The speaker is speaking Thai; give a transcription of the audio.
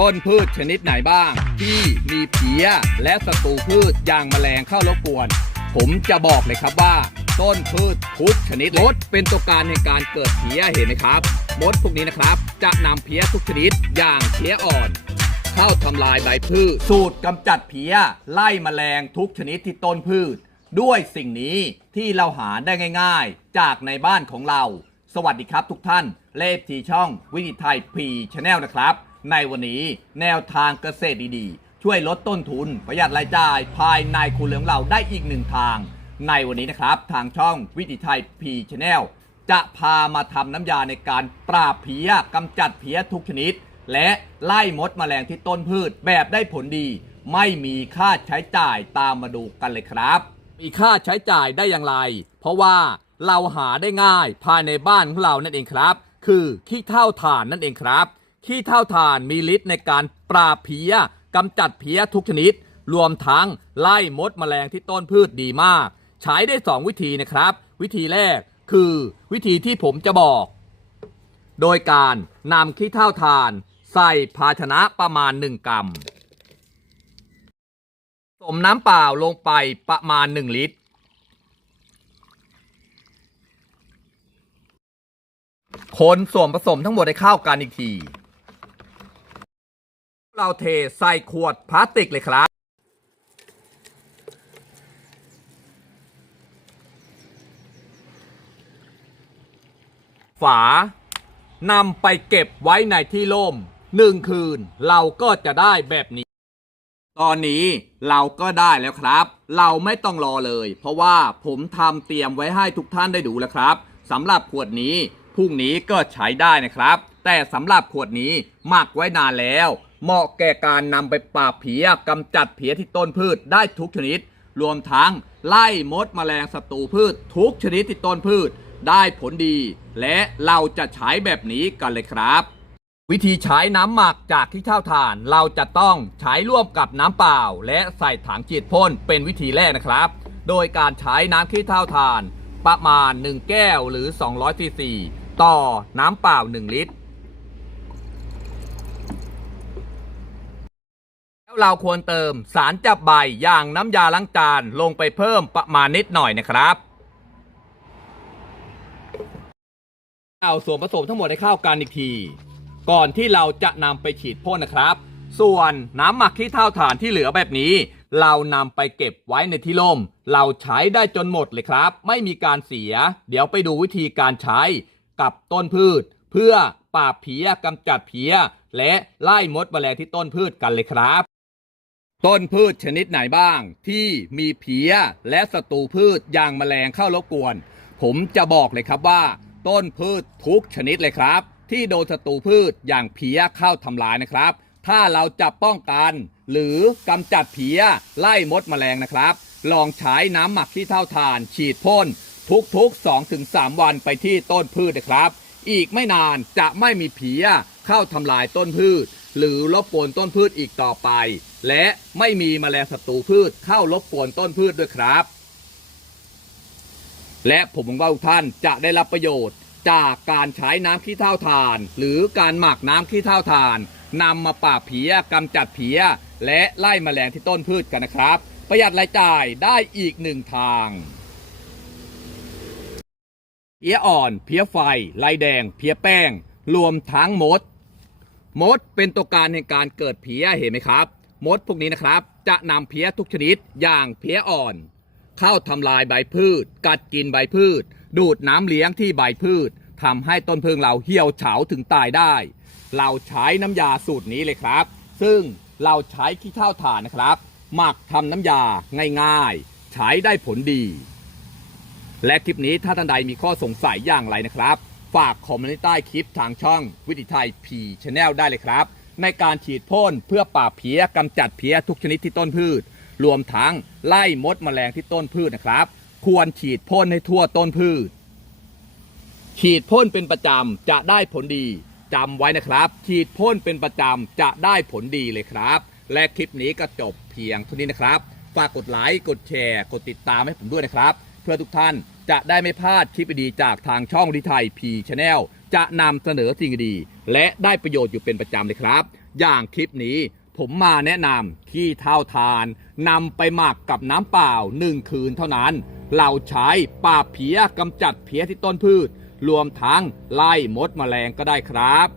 ต้นพืชชนิดไหนบ้าง ที่มีเพี้ยและศัตรูพืชอย่างแมลงเข้ารบกวน ผมจะบอกเลยครับว่า ต้นพืชทุกชนิดมดเป็นตัวการในการเกิดเพี้ยเห็นไหมครับมดพวกนี้นะครับ จะนำเพี้ยทุกชนิดอย่างเพี้ยอ่อน เข้าทำลายใบพืช สูตรกำจัดเพี้ยไล่แมลงทุกชนิดที่ต้นพืช ด้วยสิ่งนี้ที่เราหาได้ง่าย ๆ จากในบ้านของเรา สวัสดีครับทุกท่านเลฟทีช่องวิถีไทยพีชแนลนะครับ ในวันนี้แนวทางเกษตรดีๆ ช่วยลดต้นทุนประหยัดรายจ่าย ภายในครัวเรือนของเราได้อีกหนึ่งทาง ในวันนี้นะครับ ทางช่องวิถีไทยพีชแนลจะพามาทำน้ำยาในการปราบเพี้ยกำจัดเพี้ยทุกชนิด และไล่มดแมลงที่ต้นพืชแบบได้ผลดี ไม่มีค่าใช้จ่ายตามมาดูกันเลยครับ มีค่าใช้จ่ายได้อย่างไร เพราะว่าเราหาได้ง่ายภายในบ้านของเรานั่นเองครับ คือขี้เท่าถ่านนั่นเองครับ ขี้เท่าถ่านมีฤทธิ์ในการปราบเพี้ยกำจัดเพี้ยทุกชนิด รวมทั้งไล่มดแมลงที่ต้นพืชดีมาก ใช้ได้ 2 วิธีนะครับ วิธีแรกคือวิธีที่ผมจะบอก โดยการนำขี้เท่าถ่าน ใส่ภาชนะประมาณ 1 กรัมสมน้ำเปล่าลงไปประมาณ 1 ลิตร คนส่วนผสมทั้งหมดให้เข้ากันอีกที เราเทใส่ขวดพลาสติกเลยครับ ฝานำไปเก็บไว้ในที่ร่มหนึ่งคืนเราก็จะได้แบบนี้ ตอนนี้เราก็ได้แล้วครับ เราไม่ต้องรอเลย เพราะว่าผมทำเตรียมไว้ให้ทุกท่านได้ดูแล้วครับสำหรับขวดนี้พรุ่งนี้ก็ใช้ได้นะครับ แต่สำหรับขวดนี้หมักไว้นานแล้ว เหมาะแก่การนำไปปราบเพียกำจัดเพียที่ต้นพืชได้ทุกชนิด รวมทั้งไล่มดแมลงศัตรูพืช ทุกชนิดที่ต้นพืช ได้ผลดี และเราจะใช้แบบนี้กันเลยครับ วิธีใช้น้ำหมักจากที่เท่าถ่าน เราจะต้องใช้ร่วมกับน้ำเปล่า และใส่ถังฉีดพ่นเป็นวิธีแรกนะครับ โดยการใช้น้ำขี้เท่าถ่าน ประมาณ 1 แก้วหรือ 200ซีซีต่อน้ำเปล่า 1 ลิตร แล้วเราควรเติมสารจับใบอย่างน้ำยาล้างจานลงไปเพิ่มประมาณนิดหน่อยนะครับ เอาส่วนผสมทั้งหมดให้เข้ากันอีกที ก่อนที่เราจะนำไปฉีดพ่นนะครับ ส่วนน้ำหมักขี้เท่าถ่านที่เหลือแบบนี้ เรานำไปเก็บไว้ในที่ร่ม เราใช้ได้จนหมดเลยครับ ไม่มีการเสีย เดี๋ยวไปดูวิธีการใช้กับต้นพืช เพื่อปราบเพี้ยกำจัดเพี้ยและไล่มดแมลงที่ต้นพืชกันเลยครับ ต้นพืชชนิดไหนบ้าง ที่มีเพี้ยและศัตรูพืชอย่างแมลงเข้ารบกวน ผมจะบอกเลยครับว่า ต้นพืชทุกชนิดเลยครับ ที่โดนศัตรูพืชอย่างเพี้ยเข้าทำลายนะครับ ถ้าเราจะป้องกัน หรือกำจัดเพี้ยไล่มดแมลงนะครับ ลองใช้น้ำหมักที่เท่าทาน ฉีดพ่นทุกๆ 2-3 วันไปที่ต้นพืชนะครับ อีกไม่นานจะไม่มีเพี้ยเข้าทำลายต้นพืช หรือรบกวนต้นพืชอีกต่อไป และไม่มีแมลงศัตรูพืชเข้ารบกวนต้นพืชด้วยครับ และผมหวังว่าทุกท่านจะได้รับประโยชน์ จากการใช้น้ำขี้เถ้าถ่าน หรือการหมักน้ำขี้เถ้าถ่านนำมาปราบเพี้ยกำจัดเพี้ยและไล่แมลงที่ต้นพืชกันนะครับ ประหยัดรายจ่ายได้อีกหนึ่งทางเพี้ยอ่อน เพี้ยไฟลายแดง เพี้ยแป้ง รวมทั้งมด มดเป็นตัวการในการเกิดเพี้ยเห็นไหมครับ มดพวกนี้นะครับ จะนำเพี้ยทุกชนิดอย่างเพี้ยอ่อน เข้าทำลายใบพืช กัดกินใบพืช ดูดน้ำเลี้ยงที่ใบพืชทำให้ต้นพึ่งเราเหี่ยวเฉาถึงตายได้ เราใช้น้ำยาสูตรนี้เลยครับ ซึ่งเราใช้ขี้เถ้าถ่านนะครับ หมักทำน้ำยาง่ายๆ ใช้ได้ผลดี และคลิปนี้ถ้าท่านใดมีข้อสงสัยอย่างไรนะครับ ฝากคอมเมนต์ใต้คลิปทางช่องวิถีไทยพีชแนลได้เลยครับ ในการฉีดพ่นเพื่อปราบเพี้ยกำจัดเพี้ยทุกชนิดที่ต้นพืช รวมทั้งไล่มดแมลงที่ต้นพืชนะครับ ควรฉีดพ่นให้ทั่วต้นพืช ฉีดพ่นเป็นประจำจะได้ผลดีจำไว้นะครับ ฉีดพ่นเป็นประจำจะได้ผลดีเลยครับ และคลิปนี้ก็จบเพียงเท่านี้นะครับฝากกดไลค์กดแชร์ กดติดตามให้ผมด้วยนะครับ เพื่อทุกท่านจะได้ไม่พลาดคลิปดีจากทางช่องดิไทยพีชแนลจะนำเสนอสิ่งดีและได้ประโยชน์อยู่เป็นประจำเลยครับ อย่างคลิปนี้ผมมาแนะนำขี้เท่าทานนำไปหมักกับน้ำเปล่าหนึ่งคืนเท่านั้น เราใช้ปราเพี้ยกำจัดเพี้ยที่ต้นพืช รวมทั้งไล่มดแมลงก็ได้ครับ